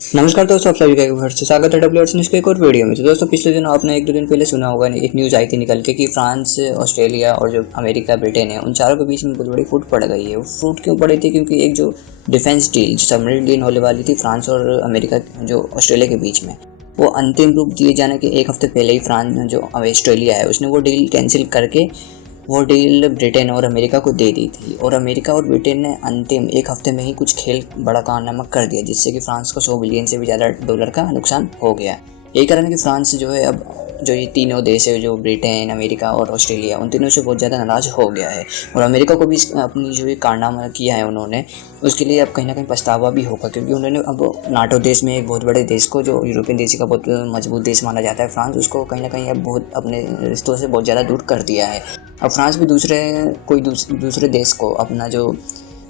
नमस्कार दोस्तों, आप सभी का एक बार से स्वागत है डब्ल्यू न्यूज़ के एक और वीडियो में। तो दोस्तों, पिछले दिनों आपने एक दो दिन पहले सुना होगा, एक न्यूज़ आई थी निकल के कि फ्रांस, ऑस्ट्रेलिया और जो अमेरिका, ब्रिटेन है, उन चारों के बीच में बहुत बड़ी फूट पड़ गई है। वो फूट क्यों पड़ी थी? क्योंकि एक जो डिफेंस डील, जो सबमरीन डील होने वाली थी फ्रांस और अमेरिका, जो ऑस्ट्रेलिया के बीच में, वो अंतिम रूप दिए जाने के एक हफ्ते पहले ही फ्रांस, जो ऑस्ट्रेलिया है, उसने वो डील कैंसिल करके वो डील ब्रिटेन और अमेरिका को दे दी थी। और अमेरिका और ब्रिटेन ने अंतिम एक हफ्ते में ही कुछ खेल बड़ा कारनामा कर दिया, जिससे कि फ्रांस को 100 बिलियन से भी ज़्यादा डॉलर का नुकसान हो गया। यही कारण है कि फ्रांस जो है, अब जो ये तीनों देश है, जो ब्रिटेन, अमेरिका और ऑस्ट्रेलिया, उन तीनों से बहुत ज़्यादा नाराज़ हो गया है। और अमेरिका को भी अपनी जो ये कारनामा किया है उन्होंने, उसके लिए अब कहीं ना कहीं पछतावा भी होगा, क्योंकि उन्होंने अब नाटो देश में एक बहुत बड़े देश को, जो यूरोपियन देश का बहुत मजबूत देश माना जाता है फ्रांस, उसको कहीं ना कहीं अब बहुत अपने रिश्तों से बहुत ज़्यादा दूर कर दिया है। अब फ्रांस भी दूसरे देश को, अपना जो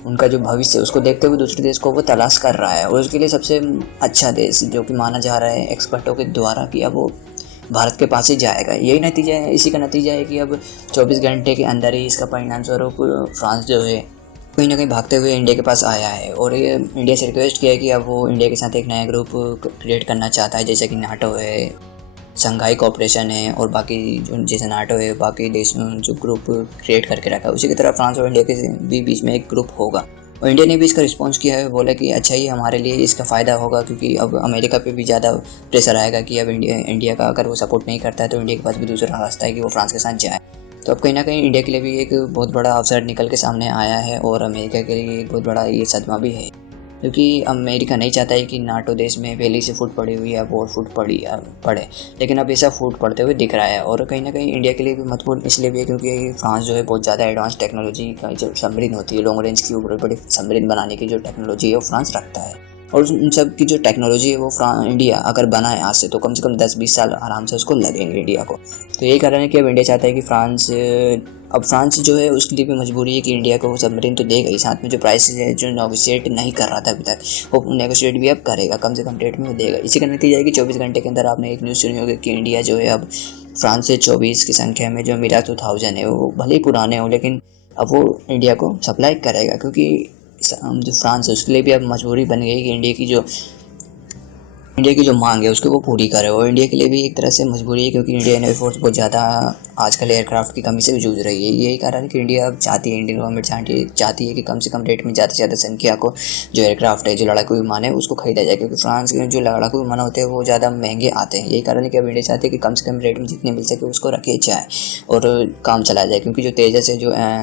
उनका जो भविष्य, उसको देखते हुए दूसरे देश को वो तलाश कर रहा है। और उसके लिए सबसे अच्छा देश जो कि माना जा रहा है एक्सपर्टों के द्वारा कि अब वो भारत के पास ही जाएगा। यही नतीजा है, इसी का नतीजा है कि अब 24 घंटे के अंदर ही इसका परिणाम स्वरूप फ्रांस जो है कहीं ना कहीं भागते हुए इंडिया के पास आया है। और ये इंडिया से रिक्वेस्ट किया है कि अब वो इंडिया के साथ एक नया ग्रुप क्रिएट करना चाहता है, जैसे कि नाटो है, शंघाई कोऑपरेशन है और बाकी जो जैसे नाटो है, बाकी देशों जो ग्रुप क्रिएट करके रखा है, उसी की तरह फ्रांस और इंडिया के भी बीच में एक ग्रुप होगा। और इंडिया ने भी इसका रिस्पॉन्स किया है, बोला कि अच्छा ही हमारे लिए इसका फ़ायदा होगा, क्योंकि अब अमेरिका पे भी ज़्यादा प्रेशर आएगा कि अब इंडिया का अगर वो सपोर्ट नहीं करता है तो इंडिया के पास भी दूसरा रास्ता है कि वो फ्रांस के साथ जाए। तो अब कहीं ना कहीं इंडिया के लिए भी एक बहुत बड़ा अवसर निकल के सामने आया है, और अमेरिका के लिए एक बहुत बड़ा ये सदमा भी है, क्योंकि अमेरिका नहीं चाहता है कि नाटो देश में पहले से फूट पड़ी हुई है, अब और फूट पड़े, लेकिन अब ऐसा फूट पड़ते हुए दिख रहा है। और कहीं ना कहीं इंडिया के लिए भी महत्वपूर्ण इसलिए भी है, क्योंकि फ्रांस जो है बहुत ज़्यादा एडवांस टेक्नोलॉजी का जो सबमरीन होती है, लॉन्ग रेंज की ऊपर बड़ी सबमरीन बनाने की जो टेक्नोलॉजी है वो फ्रांस रखता है। और उन सब की जो टेक्नोलॉजी है वो इंडिया अगर बनाए आज से, तो कम से कम 10-20 साल आराम से उसको लगेंगे इंडिया को। तो यही कारण है कि अब इंडिया चाहता है कि फ्रांस जो है, उसके लिए भी मजबूरी है कि इंडिया को सबमरीन तो देगा ही, साथ में जो प्राइस है, जो नेगोशिएट नहीं कर रहा था अभी तक, वो नेगोशिएट भी अब करेगा, कम से कम रेट में वो देगा। इसी का नतीजा है कि 24 घंटे के अंदर आपने एक न्यूज़ सुनी होगी कि इंडिया जो है अब फ्रांस से 24 की संख्या में जो मिराज 2000 है, वो भले ही पुराने हो, लेकिन अब वो इंडिया को सप्लाई करेगा, क्योंकि जो फ्रांस है उसके लिए भी अब मजबूरी बन गई कि इंडिया की जो मांग है उसको वो पूरी करे। और इंडिया के लिए भी एक तरह से मजबूरी है, क्योंकि इंडियन एयरफोर्स बहुत ज़्यादा आजकल एयरक्राफ्ट की कमी से भी जूझ रही है। यही कारण है कि इंडिया अब चाहती है, इंडियन गवर्नमेंट चाहती है कि कम से कम रेट में ज़्यादा से ज़्यादा संख्या को जो एयरक्राफ्ट है, जो लड़ाकू विमान है, उसको खरीदा जाए, क्योंकि फ्रांस के जो लड़ाकू विमान होते हैं वो ज़्यादा महंगे आते हैं। यही कारण है कि अब इंडिया चाहती है कि कम से कम रेट में जितने मिल सके उसको रखे जाए और काम चलाया जाए, क्योंकि जो तेजस है,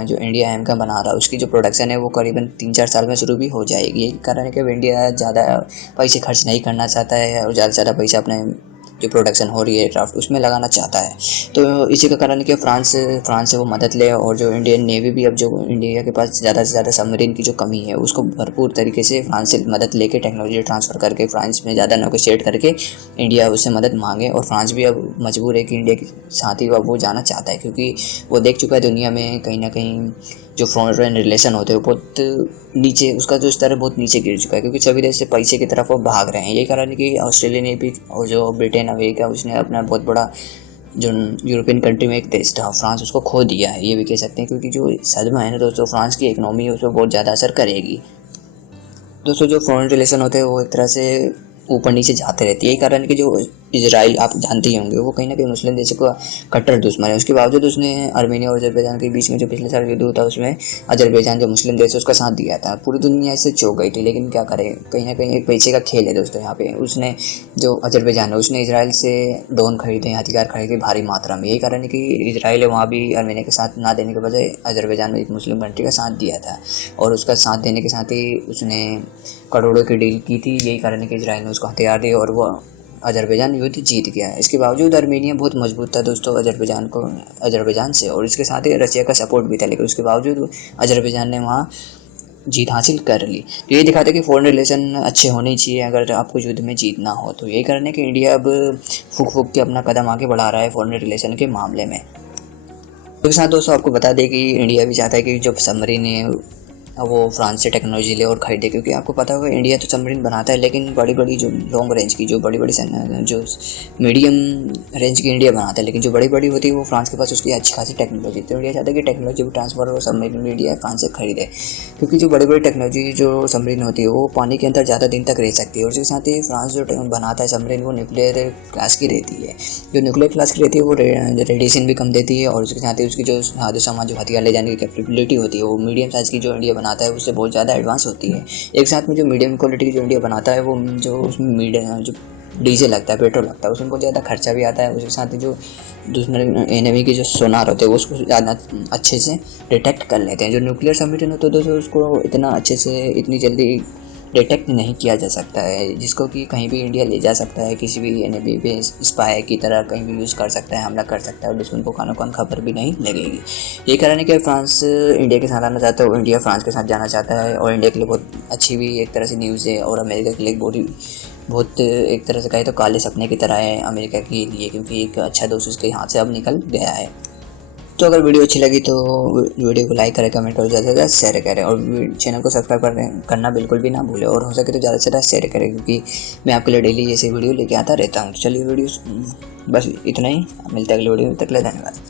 जो इंडिया एम का बना रहा है, उसकी जो प्रोडक्शन है वो करीबन 3-4 साल में शुरू भी हो जाएगी। यही कारण है कि अब इंडिया ज़्यादा पैसे खर्च नहीं करना चाहता है और ज़्यादा से ज़्यादा पैसा अपने जो प्रोडक्शन हो रही है एयरक्राफ्ट उसमें लगाना चाहता है। तो इसी का कारण है कि फ्रांस से वो मदद ले, और जो इंडियन नेवी भी अब जो इंडिया के पास ज़्यादा से ज़्यादा सबमरीन की जो कमी है उसको भरपूर तरीके से फ्रांस से मदद लेके, टेक्नोलॉजी ट्रांसफ़र करके, फ्रांस में ज़्यादा नेगोशिएट करके इंडिया उससे मदद मांगे। और फ्रांस भी अब मजबूर है कि इंडिया के साथ ही वो जाना चाहता है, क्योंकि वो देख चुका है दुनिया में कहीं ना कहीं जो फॉरेन रिलेशन होते हैं वो बहुत नीचे, उसका जो स्तर है बहुत नीचे गिर चुका है, क्योंकि सभी देश से पैसे की तरफ वो भाग रहे हैं। यही कारण है कि ऑस्ट्रेलिया ने भी, और जो ब्रिटेन, अमेरिका, उसने अपना बहुत बड़ा जो यूरोपियन कंट्री में एक देश था फ्रांस, उसको खो दिया है, ये भी कह सकते हैं। क्योंकि जो सदमा है ना दोस्तों, फ्रांस की इकनॉमी है उस पर बहुत ज़्यादा असर करेगी। दोस्तों, जो फॉरेन रिलेशन होते हैं वो एक तरह से ऊपर नीचे जाते रहती है। यही कारण है कि जो इजराइल, आप जानते ही होंगे, वो कहीं ना कहीं मुस्लिम देशों का कट्टर दुश्मन है। उसके बावजूद उसने आर्मेनिया और अजरबैजान के बीच में जो पिछले साल युद्ध हुआ था, उसमें अजरबैजान जो मुस्लिम देश है उसका साथ दिया था। पूरी दुनिया इससे चौंक गई थी, लेकिन क्या करें, कहीं ना कहीं एक पैसे का खेल है दोस्तों। यहाँ पे उसने, जो अजरबैजान है, उसने इसराइल से ड्रोन खरीदे, हथियार खरीदे भारी मात्रा में। यही कारण है कि इसराइल है वहाँ भी आर्मेनिया के साथ ना देने के बजाय अजरबैजान में एक मुस्लिम कंट्री का साथ दिया था, और उसका साथ देने के साथ ही उसने करोड़ों की डील की थी। यही कारण है कि इसराइल ने उसको हथियार दिए और वो अजरबैजान युद्ध जीत गया है। इसके बावजूद आर्मेनिया बहुत मजबूत था दोस्तों अजरबैजान से, और इसके साथ ही रशिया का सपोर्ट भी था, लेकिन उसके बावजूद अजरबैजान ने वहाँ जीत हासिल कर ली। तो ये दिखाता है कि फॉरेन रिलेशन अच्छे होने चाहिए अगर आपको युद्ध में जीतना हो। तो यही कारण है कि इंडिया अब फूक के अपना कदम आगे बढ़ा रहा है फॉरेन रिलेशन के मामले में। तो साथ दोस्तों आपको बता दें कि इंडिया भी चाहता है कि जो सबमरीन है वो फ्रांस से टेक्नोलॉजी ले और खरीदे, क्योंकि आपको पता होगा इंडिया तो सबमरीन बनाता है, लेकिन बड़ी बड़ी जो लॉन्ग रेंज की, जो बड़ी बड़ी जो मीडियम रेंज की इंडिया बनाता है, लेकिन जो बड़ी बड़ी होती है वो फ्रांस के पास उसकी अच्छी खासी टेक्नोलॉजी। तो इंडिया चाहता है कि टेक्नोलॉजी ट्रांसफर और सबमरीन में इंडिया फ्रांस से खरीदे, क्योंकि जो बड़ी बड़ी टेक्नोलॉजी जो सबमरीन होती है वो पानी के अंदर ज़्यादा दिन तक रह सकती है। और उसके साथ ही फ्रांस जो बनाता है सबमरीन वो न्यूक्लियर क्लास की रहती है। जो न्यूक्लियर क्लास की रहती है वो रेडिएशन भी कम देती है, और उसके साथ ही उसकी जो साजो सामान जो हथियार ले जाने की कैपेबिलिटी होती है वो मीडियम साइज़ की जो इंडिया बनाता है उससे बहुत ज़्यादा एडवांस होती है। एक साथ में जो मीडियम क्वालिटी की जो इंडिया बनाता है वो जो उसमें मीडियम जो डीजल लगता है, पेट्रोल लगता है, उसमें बहुत ज़्यादा खर्चा भी आता है। उसके साथ ही जो दुश्मन एनिमी के जो सोनार होते हैं वो उसको ज़्यादा अच्छे से डिटेक्ट कर लेते हैं। जो न्यूक्लियर सबमरीन होते हैं दोस्तों उसको इतना अच्छे से इतनी जल्दी डिटेक्ट नहीं किया जा सकता है, जिसको कि कहीं भी इंडिया ले जा सकता है, किसी भी एनिमी पे स्पाई की तरह कहीं भी यूज़ कर सकता है, हमला कर सकता है और दुश्मन को खाना कौन खबर भी नहीं लगेगी। ये कारण है कि फ्रांस इंडिया के साथ आना चाहता है और इंडिया फ्रांस के साथ जाना चाहता है, और इंडिया के लिए बहुत अच्छी भी एक तरह से न्यूज़ है, और अमेरिका के लिए बहुत एक तरह से कहे तो काले सपने की तरह है अमेरिका के लिए, क्योंकि एक अच्छा दोस्त उसके हाथ से अब निकल गया है। तो अगर वीडियो अच्छी लगी तो वीडियो को लाइक करें, कमेंट करें, ज़्यादा से ज़्यादा शेयर करें, और चैनल को सब्सक्राइब करना बिल्कुल भी ना भूलें, और हो सके तो ज़्यादा से ज़्यादा शेयर करें, क्योंकि मैं आपके लिए डेली ऐसे वीडियो लेके आता रहता हूँ। चलिए वीडियो बस इतना ही, मिलते हैं अगले वीडियो में, तक के लिए धन्यवाद।